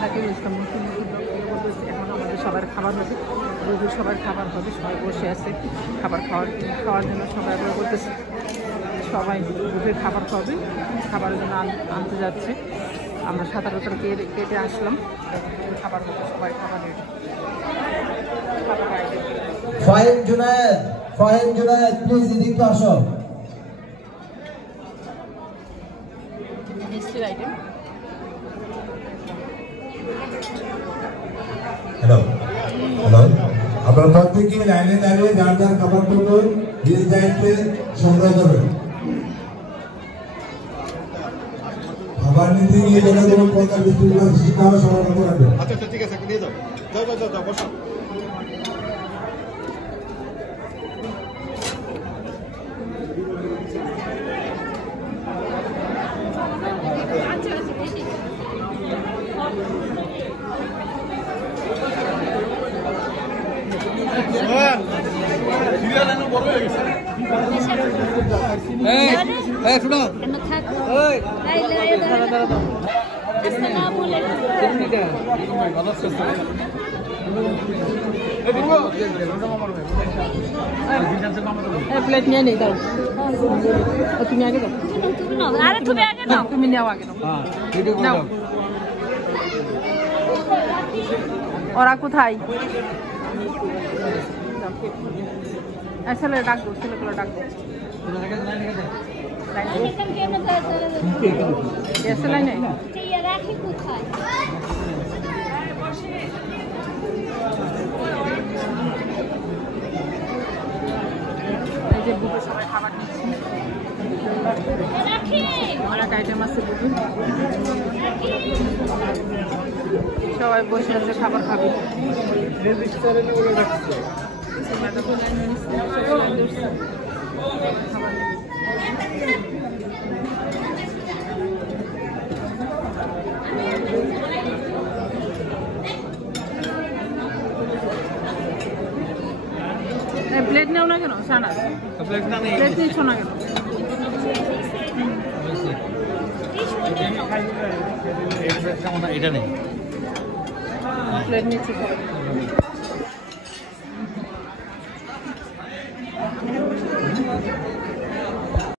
তাকে ইসলাম এখন আমাদের সবার খাবার হবে, সবার খাবার হবে, সবাই বসে আছে খাবার খাওয়ার জন্য সবাই আবার করতেছে, সবাই বুফের খাবার খাবে, খাবারের জন্য আনতে যাচ্ছে। আমরা 17 কেটে আসলাম, খাবার হবে, সবাই খাবার রেডি। ফাহিম জুনায়েদ প্লিজ এদিকে আসো। মিষ্টির আইটেম। হ্যালো আপনারা প্রত্যেকে লাইনে দাঁড়িয়ে যার যার খাবারগুলো নিজ দায়িত্বে সংগ্রহ করবেন। খাবার নিতে গিয়ে যেন কোনো প্রকার বিশৃঙ্খলা সৃষ্টি না হয় সবাই লক্ষ্য রাখবেন। আচ্ছা ঠিক আছে, নিয়ে যাও বসো। প্লেট নিয়ে নেই, দাও তুমি আগে দাও, তুমি নেও আগে নাও। ওরা কোথায়? ছেলে ডাক দো, ছেলেগুলো ডাক দো। সবাই খাবার নিচ্ছে, অনেক আইটেম আছে বুফে, সবাই বসে আছে খাবার খাবে। প্লেট নেও না কেন? সানা প্লেট নিচ্ছ না কেন? এটা নেই, প্লেট নিচ্ছে।